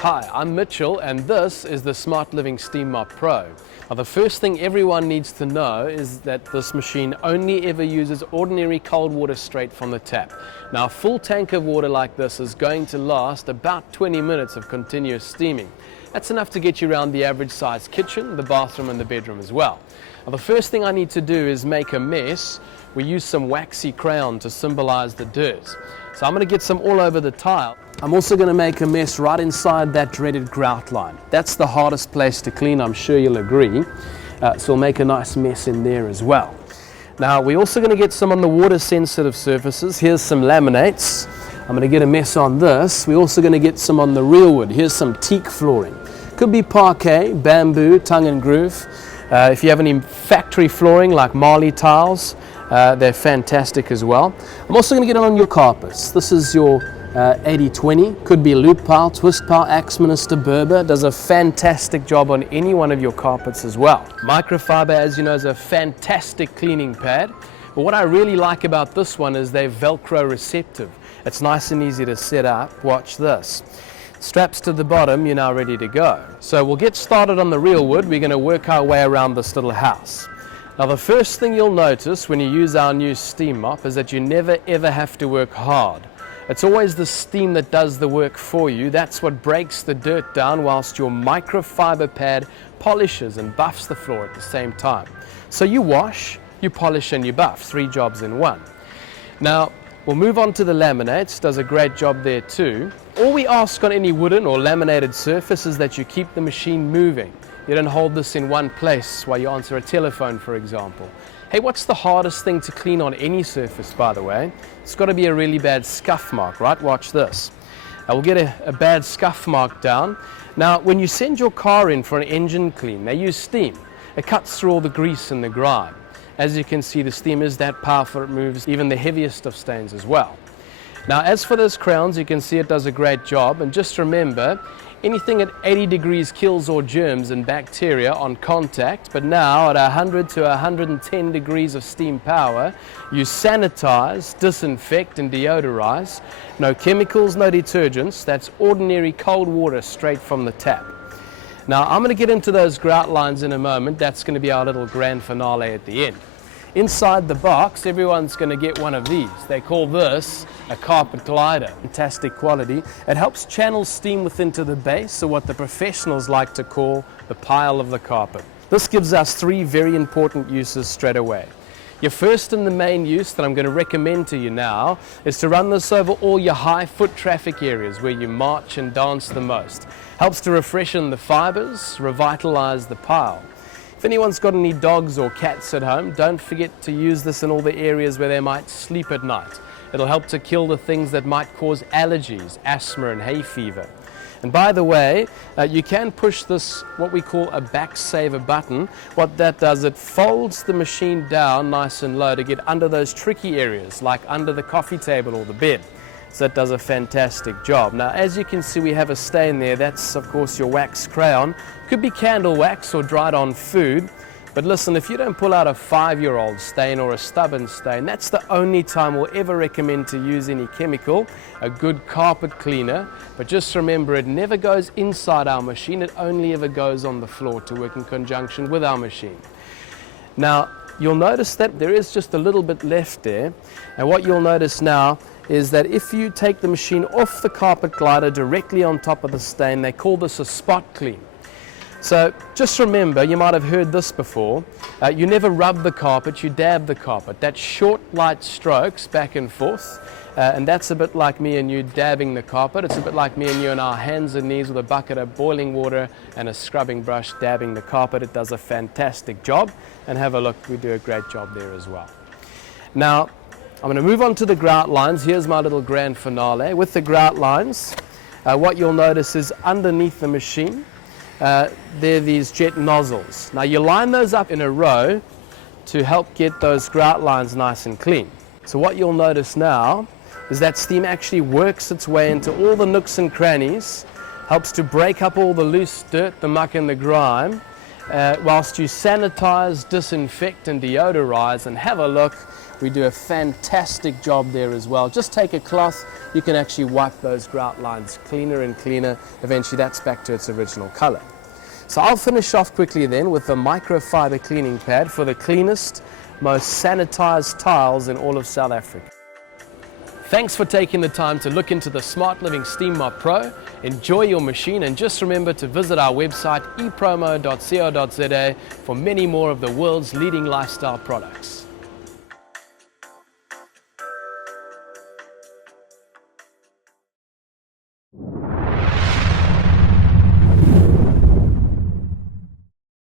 Hi, I'm Mitchell and this is the Smart Living Steam Mop Pro. Now the first thing everyone needs to know is that this machine only ever uses ordinary cold water straight from the tap. Now a full tank of water like this is going to last about 20 minutes of continuous steaming. That's enough to get you around the average size kitchen, the bathroom and the bedroom as well. Now the first thing I need to do is make a mess. We use some waxy crayon to symbolize the dirt. So I'm going to get some all over the tile. I'm also going to make a mess right inside that dreaded grout line. That's the hardest place to clean, I'm sure you'll agree. So we'll make a nice mess in there as well. Now we're also going to get some on the water sensitive surfaces. Here's some laminates. I'm going to get a mess on this. We're also going to get some on the real wood. Here's some teak flooring. Could be parquet, bamboo, tongue and groove. If you have any factory flooring like Marley tiles, they're fantastic as well. I'm also going to get on your carpets. This is your 80-20, could be loop pile, twist pile, Axminster, Berber. Does a fantastic job on any one of your carpets as well. Microfiber, as you know, is a fantastic cleaning pad. But what I really like about this one is they're Velcro receptive. It's nice and easy to set up. Watch this. Straps to the bottom, you're now ready to go. So we'll get started on the real wood. We're going to work our way around this little house. Now the first thing you'll notice when you use our new steam mop is that you never ever have to work hard. It's always the steam that does the work for you. That's what breaks the dirt down whilst your microfiber pad polishes and buffs the floor at the same time. So you wash, you polish and you buff, 3 jobs in one. Now we'll move on to the laminates, does a great job there too. All we ask on any wooden or laminated surface is that you keep the machine moving. You don't hold this in one place while you answer a telephone, for example. Hey, what's the hardest thing to clean on any surface, by the way? It's got to be a really bad scuff mark, right? Watch this. We'll get a bad scuff mark down. Now, when you send your car in for an engine clean, they use steam. It cuts through all the grease and the grime. As you can see, the steam is that powerful, it moves even the heaviest of stains as well. Now, as for those crowns, you can see it does a great job. And just remember, anything at 80 degrees kills all germs and bacteria on contact, but now at 100 to 110 degrees of steam power, you sanitize, disinfect and deodorize. No chemicals, no detergents. That's ordinary cold water straight from the tap. Now I'm going to get into those grout lines in a moment. That's going to be our little grand finale at the end. Inside the box, everyone's going to get one of these. They call this a carpet glider. Fantastic quality. It helps channel steam within to the base, or what the professionals like to call the pile of the carpet. This gives us 3 very important uses straight away. Your first and the main use that I'm going to recommend to you now is to run this over all your high foot traffic areas where you march and dance the most. Helps to refreshen the fibers, revitalize the pile. If anyone's got any dogs or cats at home, don't forget to use this in all the areas where they might sleep at night. It'll help to kill the things that might cause allergies, asthma and hay fever. And by the way, you can push this, what we call a back saver button. What that does, it folds the machine down nice and low to get under those tricky areas, like under the coffee table or the bed. So that does a fantastic job. Now, as you can see, we have a stain there. That's, of course, your wax crayon. Could be candle wax or dried on food. But listen, if you don't pull out a 5-year-old stain or a stubborn stain, that's the only time we'll ever recommend to use any chemical, a good carpet cleaner. But just remember, it never goes inside our machine. It only ever goes on the floor to work in conjunction with our machine. Now, you'll notice that there is just a little bit left there. And what you'll notice now is that if you take the machine off the carpet glider directly on top of the stain, they call this a spot clean. So just remember, you might have heard this before, you never rub the carpet, you dab the carpet. That's short, light strokes back and forth, and that's a bit like me and you dabbing the carpet. It's a bit like me and you on our hands and knees with a bucket of boiling water and a scrubbing brush dabbing the carpet. It does a fantastic job, and have a look, we do a great job there as well. Now, I'm going to move on to the grout lines. Here's my little grand finale. With the grout lines, what you'll notice is underneath the machine, there are these jet nozzles. Now you line those up in a row to help get those grout lines nice and clean. So what you'll notice now is that steam actually works its way into all the nooks and crannies, helps to break up all the loose dirt, the muck and the grime, whilst you sanitize, disinfect and deodorize. And have a look, we do a fantastic job there as well. Just take a cloth, you can actually wipe those grout lines cleaner and cleaner. Eventually that's back to its original color. So I'll finish off quickly then with the microfiber cleaning pad for the cleanest, most sanitized tiles in all of South Africa. Thanks for taking the time to look into the Smart Living Steam Mop Pro. Enjoy your machine, and just remember to visit our website epromo.co.za for many more of the world's leading lifestyle products.